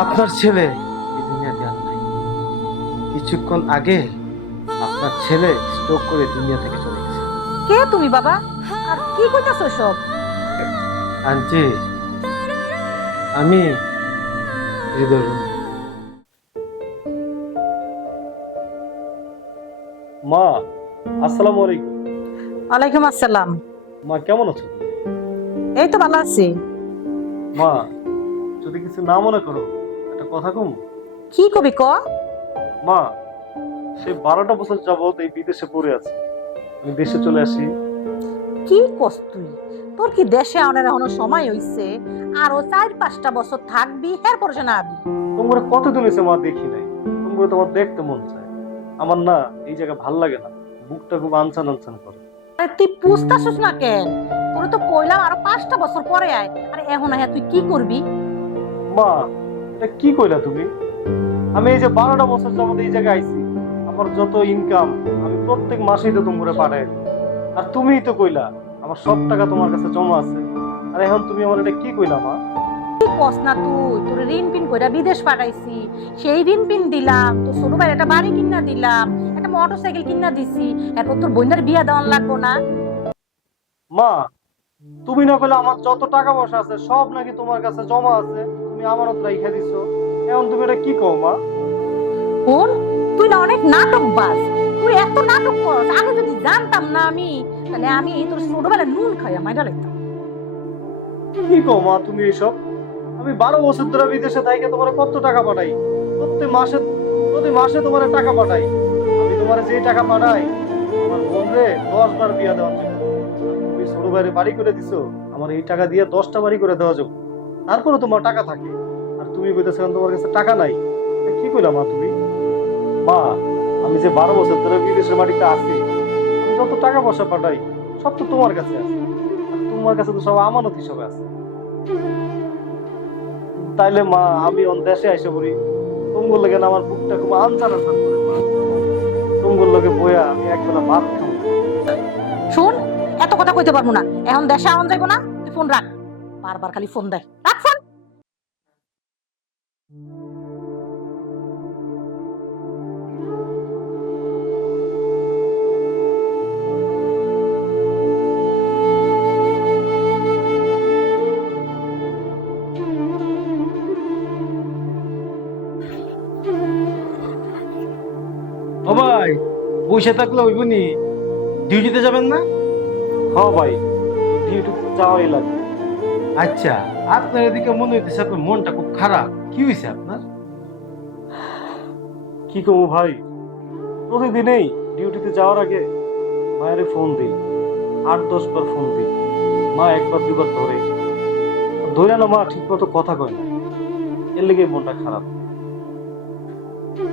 আপনার ছেলে এই দুনিয়াতে আর নাই। কিছুক্ষণ আগে আপনার ছেলে স্ট্রোক করে দুনিয়া থেকে চলে গেছে। কে তুমি বাবা? আর কি কইতাছো সব? আন্টি, আমি হৃদয় রুমি। মা, আসসালামু আলাইকুম। ওয়ালাইকুম আসসালাম। মা, কেমন আছো? এই তো ভালো আছি। মা, যদি কিছু না মনে করো, একটা কথা কম। কি কবি ক? মা, সে 12টা বছর যাবত এই বিদেশে পড়ে আছে। আমি দেশে চলে আসি। কি কস তুই? তোর কি দেশে আনার এখনো সময় হইছে? আরো 4-5টা বছর থাকবি, এরপর সে না আবি। তোমরা কতদিন হয়েছে মা দেখি নাই। তোমরা তোমার দেখতে মন চায়। আমার না এই জায়গা ভাল লাগে না। বুকটা খুব আনচান আনচান করে। আরে তুই পুছতাছিস না কেন? তোর তো কইলাম আরো 5টা বছর পরে আয়, আরে এখন আয় তুই কি করবি? মা, এটা কি কইলা তুমি? আমি এই যে 12টা বছর যাবত এই জায়গায় আইছি, আমার যত ইনকাম আমি প্রত্যেক মাসেই তো তোমরা পাঠাই। আর তুমিই তো কইলা আমার সব টাকা তোমার কাছে জমা আছে। আর এখন তুমি আমার এটা কি কইলা মা? কি কস না তুই? তোর ঋণ পিন কইরা বিদেশ পাঠাইছি, সেই ঋণ পিন দিলাম, তোর ছোট ভাইয়ের একটা বাড়ি কিনা দিলাম, একটা মোটরসাইকেল কিনা দিছি, এখন তোর বোনের বিয়া দেওয়ান লাগবো না? মা, তুমি না কইলা আমার যত টাকা পয়সা আছে সব নাকি তোমার কাছে জমা আছে, তুমি আমানত রাইখা দিছো। এখন তুমি এটা কি কও মা? বোন, তুই না অনেক নাটক বাজ। তুই এত নাটক করস, আগে যদি জানতাম না আমি, তাহলে আমি তোর ছোটবেলায় নুন খাইয়া মাইরা লাইতাম। কি কও মা তুমি এসব? আমি 12 বছর ধরে বিদেশে থাইকে তোমার কত টাকা পাঠাই। প্রতি মাসে প্রতি মাসে তোমার টাকা পাঠাই। আমি তোমার যে টাকা পাঠাই আমার বোন রে 10 বার বিয়া দেওয়া যাবে। তুমি ছোট ভাইরে বাড়ি করে দিছো, আমার এই টাকা দিয়ে 10টা বাড়ি করে দেওয়া যাবে। তারপরে তোমার টাকা থাকে। আর তুমি কইতেছো এখন তোমার কাছে টাকা নাই। এটা কি কইলা মা তুমি? মা, আমি যে 12 বছর ধরে বিদেশের বাড়িতে আছি, আমি যত টাকা পয়সা পাঠাই সব তো তোমার কাছে আছে। আর তোমার কাছে তো সব আমানত হিসেবে আছে। তাইলে মা, আমি অন দেশে আইসা পড়ি, তোমার লাগে না আমার বুকটা খুব আনচান আনচান করে মা। তোমার লগে বইয়া আমি একবেলা ভাত খাবো। শুন, এত কথা কইতে পারবো না, এখন দেশে আওয়ান যাইবো না, তুই ফোন রাখ। বারবার খালি ফোন দেয়, রাখ ফোন। ও ভাই, বসে থাকলে হইব নি? ডিউটিতে যাবেন না? হ ভাই, ডিউটি যাওয়াই লাগে। আচ্ছা, আপনার এদিকে মনে হইতেছে আপনার মনটা খুব খারাপ। কি হয়েছে আপনার? কি করবো ভাই, প্রতিদিনেই ডিউটিতে যাওয়ার আগে মায়ের ফোন দিই, 8-10 বার ফোন দিই। মা একবার দুবার ধরে ধরে না, মা ঠিক মতো কথা কয় না। এর লেগে মনটা খারাপ।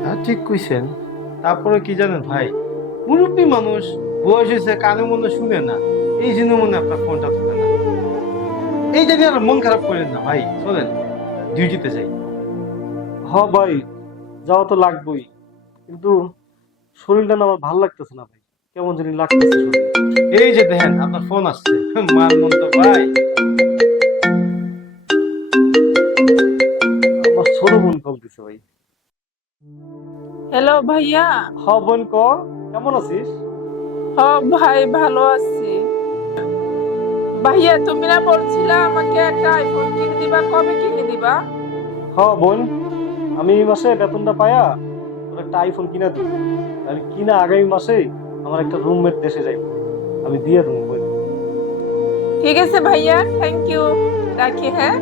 হ্যাঁ, ঠিক কইছেন। তারপরে কি জানেন ভাই, মুরব্বী মানুষ, বয়স হয়েছে, কানে মনে শুনে না, এই জন্য মনে হয় আপনার ফোনটা ধরে না। এই জানি আর মন খারাপ করেন না ভাই, চলেন ডিউটিতে যাই। হ ভাই, যাওয়া তো লাগবেই, কিন্তু শরীরটা না আমার ভাল লাগতেছে না ভাই। কেমন জানি লাগতেছে শরীর। এই যে দেখেন আপনার ফোন আসছে, মান মন্ত ভাই। আমার ছোট বোন কল দিছে ভাই। হ্যালো ভাইয়া। হ বোন ক, কেমন আছিস? হ ভাই, ভালো আছি। ভাইয়া, তুমি না বলছিলা আমাকে একটা আইফোন কিনে দিবা, কবে কিনে দিবা? হ বোন, আমি এই মাসে বেতনটা পায়া তোর একটা আইফোন কিনা দিব। আমি কিনা আগামী মাসে আমার একটা রুমমেট দেশে যাইব, আমি দিয়ে দেবো বোন। ঠিক আছে ভাইয়া, থ্যাংক ইউ। রাখি, হ্যাঁ।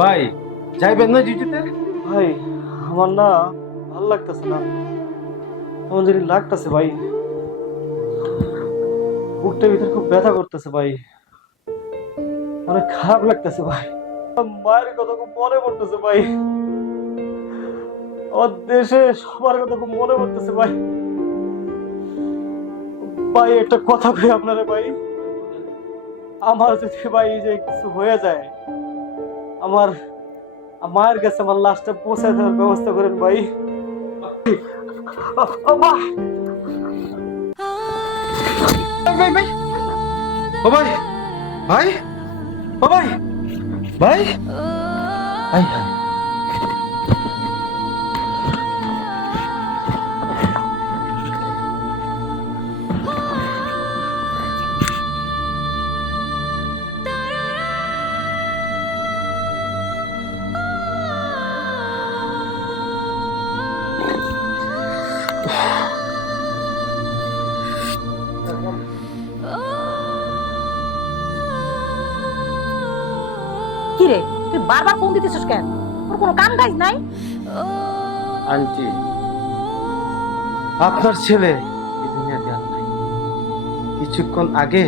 ভাই, যাইবেন না ডিউটিতে? ভাই, আমার না ভাল লাগতেছে না, কেমন জানি লাগতেছে ভাই। বুকটার ভিতরে খুব ব্যথা করতেছে ভাই, অনেক খারাপ লাগতেছে ভাই। মায়ের কথা খুব মনে পড়তেছে ভাই। আমার দেশে সবার কথা খুব মনে পড়তেছে ভাই। ভাই, একটা কথা কই আপনারা ভাই, আমার যদি ভাই এই যে কিছু হয়ে যায়, আমার মায়ের কাছে আমার লাশটা পৌঁছে দেওয়ার ব্যবস্থা করেন ভাই। ভাই ভাই ভাই ও ভাই ভাই ও ভাই ভাই হাই হাই কি রে, তুই বারবার ফোন দিতেছিস কেন? তোর কোনো কাম কাজ নাই? আন্টি আপনার ছেলে এই দুনিয়াতে আর নাই। কিছুক্ষণ আগে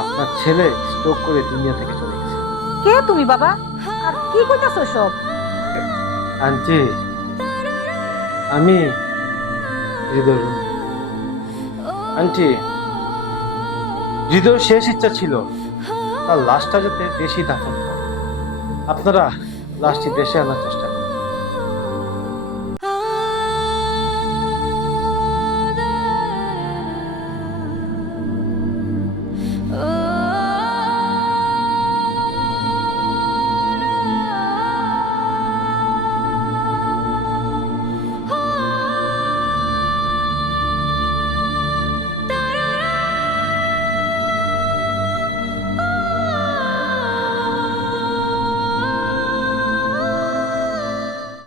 আপনার ছেলে স্ট্রোক করে দুনিয়া থেকে চলে গেছে। কে তুমি বাবা? আর কি কইতাছ সব? আন্টি আমি হৃদয়। আন্টি হৃদয়ের শেষ ইচ্ছা ছিল তার লাশটা যাতে দেশি দাফন করে। আপনারা লাশটি দেশে আনার চেষ্টা